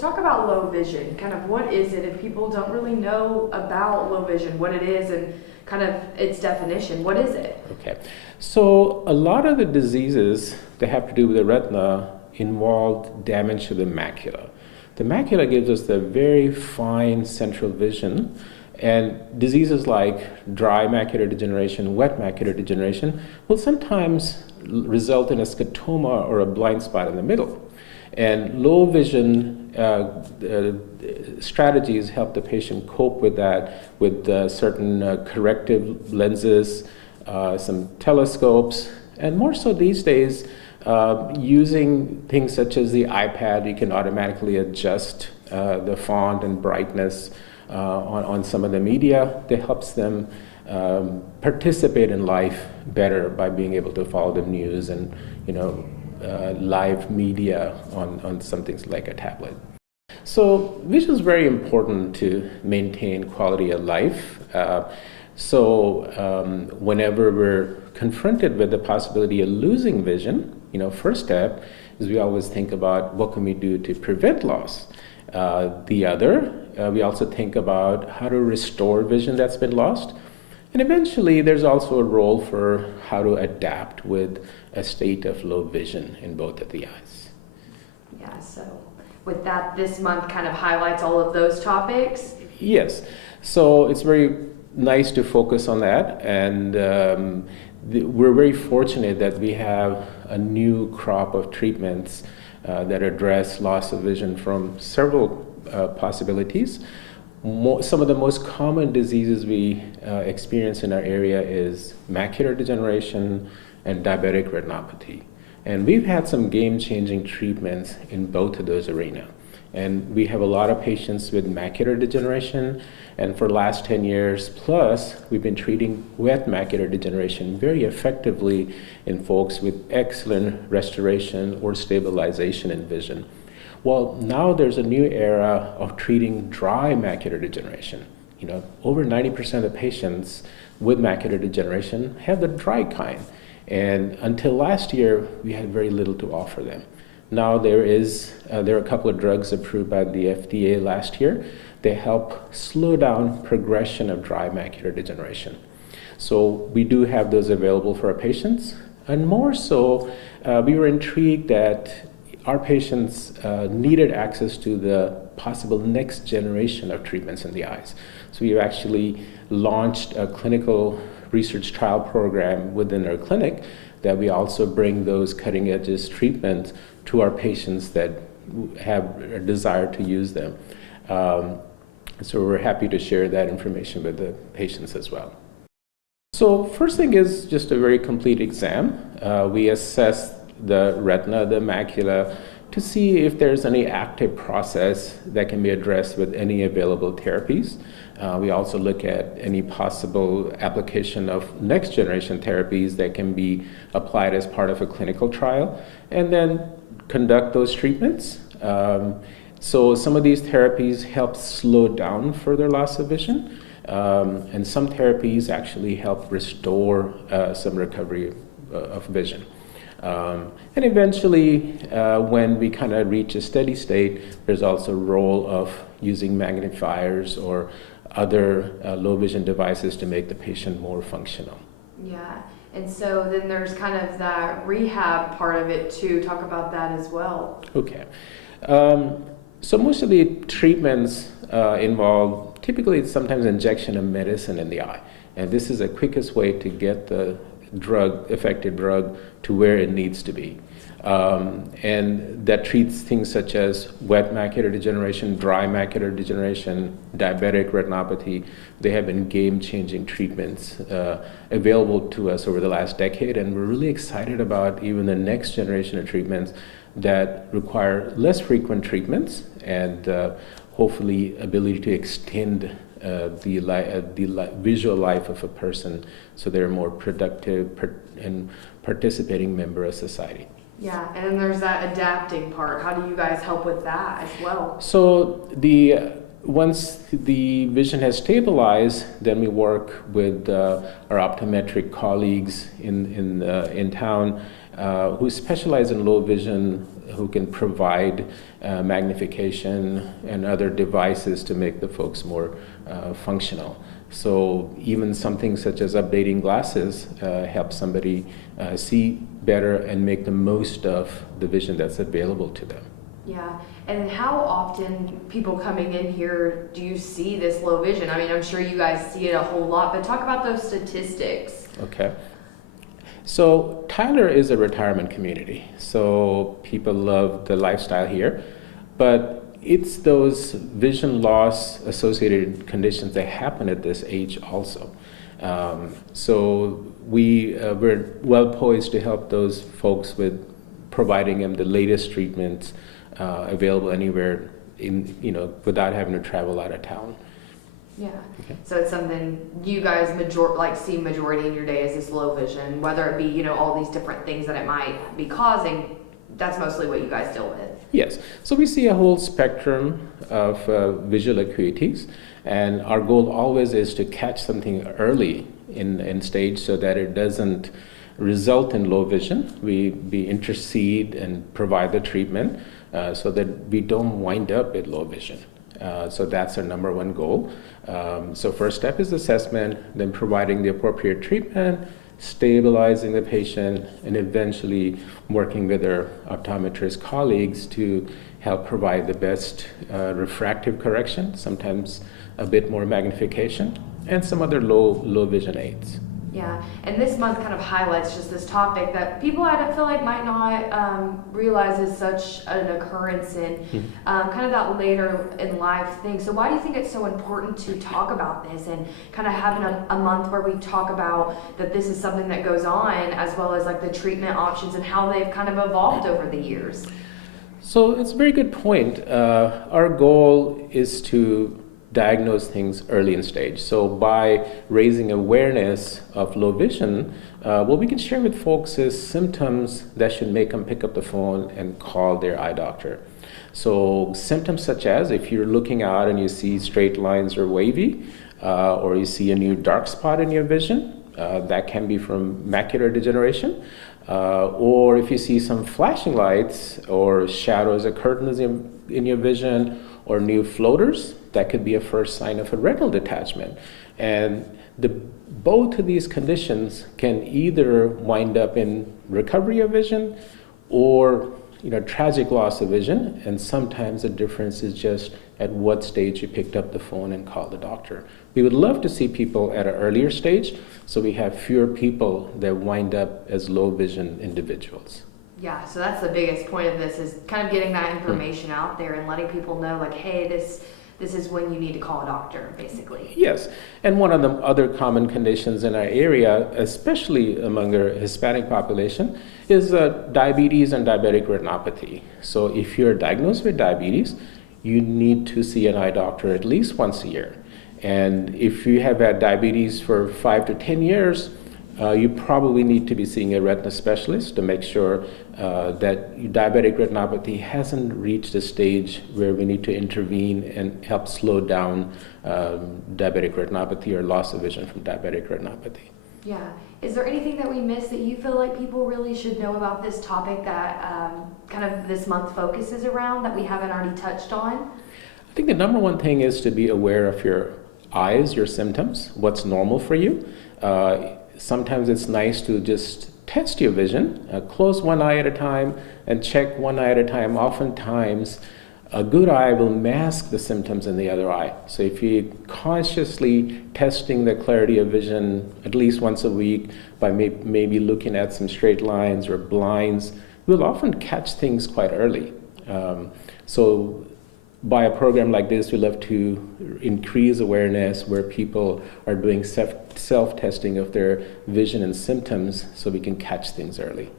talk about low vision. Kind of what is it if people don't really know about low vision, what it is, and kind of its definition? What is it? Okay, so a lot of the diseases that have to do with the retina involve damage to the macula. The macula gives us the very fine central vision, and diseases like dry macular degeneration, wet macular degeneration will sometimes result in a scotoma or a blind spot in the middle. And low vision strategies help the patient cope with that with certain corrective lenses, some telescopes, and more so these days, using things such as the iPad. You can automatically adjust the font and brightness on some of the media that helps them participate in life better by being able to follow the news and live media on some things like a tablet. So vision is very important to maintain quality of life. Whenever we're confronted with the possibility of losing vision, first step is we always think about what can we do to prevent loss. The other, we also think about how to restore vision that's been lost. And eventually, there's also a role for how to adapt with a state of low vision in both of the eyes. Yeah, so with that, this month kind of highlights all of those topics? Yes, so it's very nice to focus on that, and we're very fortunate that we have a new crop of treatments that address loss of vision from several possibilities. Some of the most common diseases we experience in our area is macular degeneration and diabetic retinopathy. And we've had some game-changing treatments in both of those arenas. And we have a lot of patients with macular degeneration, and for the last 10 years plus, we've been treating wet macular degeneration very effectively in folks with excellent restoration or stabilization in vision. Well, now there's a new era of treating dry macular degeneration. Over 90% of the patients with macular degeneration have the dry kind. And until last year, we had very little to offer them. Now there are a couple of drugs approved by the FDA last year. They help slow down progression of dry macular degeneration. So we do have those available for our patients. And more so, we were intrigued that our patients needed access to the possible next generation of treatments in the eyes. So we've actually launched a clinical research trial program within our clinic that we also bring those cutting edge treatments to our patients that have a desire to use them. So we're happy to share that information with the patients as well. So first thing is just a very complete exam. We assess the retina, the macula, to see if there's any active process that can be addressed with any available therapies. We also look at any possible application of next generation therapies that can be applied as part of a clinical trial, and then conduct those treatments. So some of these therapies help slow down further loss of vision, and some therapies actually help restore some recovery of vision. And eventually, when we kind of reach a steady state, there's also a role of using magnifiers or other low vision devices to make the patient more functional. Yeah, and so then there's kind of that rehab part of it too. Talk about that as well. Okay. So most of the treatments involve, typically it's sometimes injection of medicine in the eye. And this is the quickest way to get the effective drug to where it needs to be. And that treats things such as wet macular degeneration, dry macular degeneration, diabetic retinopathy. They have been game-changing treatments available to us over the last decade, and we're really excited about even the next generation of treatments that require less frequent treatments and hopefully ability to extend the visual life of a person so they're a more productive and participating member of society. Yeah, and then there's that adapting part. How do you guys help with that as well? So once the vision has stabilized, then we work with our optometric colleagues in town who specialize in low vision who can provide magnification and other devices to make the folks more functional. So even something such as updating glasses helps somebody see better and make the most of the vision that's available to them. Yeah, and how often people coming in here do you see this low vision? I mean, I'm sure you guys see it a whole lot, but talk about those statistics. Okay. So Tyler is a retirement community, so people love the lifestyle here, but it's those vision loss associated conditions that happen at this age also. So we're well poised to help those folks with providing them the latest treatments available anywhere without having to travel out of town. Yeah. Okay. So it's something you guys see majority in your day is this low vision, whether it be all these different things that it might be causing. That's mostly what you guys deal with. Yes. So we see a whole spectrum of visual acuities, and our goal always is to catch something early in stage so that it doesn't result in low vision. We intercede and provide the treatment so that we don't wind up with low vision. So that's our number one goal. So first step is assessment, then providing the appropriate treatment, stabilizing the patient, and eventually working with our optometrist colleagues to help provide the best refractive correction, sometimes a bit more magnification, and some other low vision aids. Yeah, and this month kind of highlights just this topic that people I feel like might not realize is such an occurrence in kind of that later in life thing. So why do you think it's so important to talk about this and kind of having a month where we talk about that this is something that goes on, as well as like the treatment options and how they've kind of evolved over the years? So it's a very good point. Our goal is to diagnose things early in stage. So by raising awareness of low vision, what we can share with folks is symptoms that should make them pick up the phone and call their eye doctor. So symptoms such as if you're looking out and you see straight lines or wavy, or you see a new dark spot in your vision, that can be from macular degeneration, or if you see some flashing lights or shadows or curtains in your vision, or new floaters, that could be a first sign of a retinal detachment. And both of these conditions can either wind up in recovery of vision or tragic loss of vision, and sometimes the difference is just at what stage you picked up the phone and called the doctor. We would love to see people at an earlier stage so we have fewer people that wind up as low vision individuals. Yeah, so that's the biggest point of this, is kind of getting that information out there and letting people know, like, hey, this is when you need to call a doctor, basically. Yes, and one of the other common conditions in our area, especially among our Hispanic population, is diabetes and diabetic retinopathy. So if you're diagnosed with diabetes, you need to see an eye doctor at least once a year. And if you have had diabetes for 5 to 10 years, you probably need to be seeing a retina specialist to make sure that diabetic retinopathy hasn't reached a stage where we need to intervene and help slow down diabetic retinopathy or loss of vision from diabetic retinopathy. Yeah. Is there anything that we missed that you feel like people really should know about this topic that kind of this month focuses around that we haven't already touched on? I think the number one thing is to be aware of your eyes, your symptoms, what's normal for you. Sometimes it's nice to just test your vision, close one eye at a time and check one eye at a time. Oftentimes, a good eye will mask the symptoms in the other eye. So if you're consciously testing the clarity of vision at least once a week by maybe looking at some straight lines or blinds, we'll often catch things quite early. So by a program like this, we love to increase awareness where people are doing self-testing of their vision and symptoms so we can catch things early.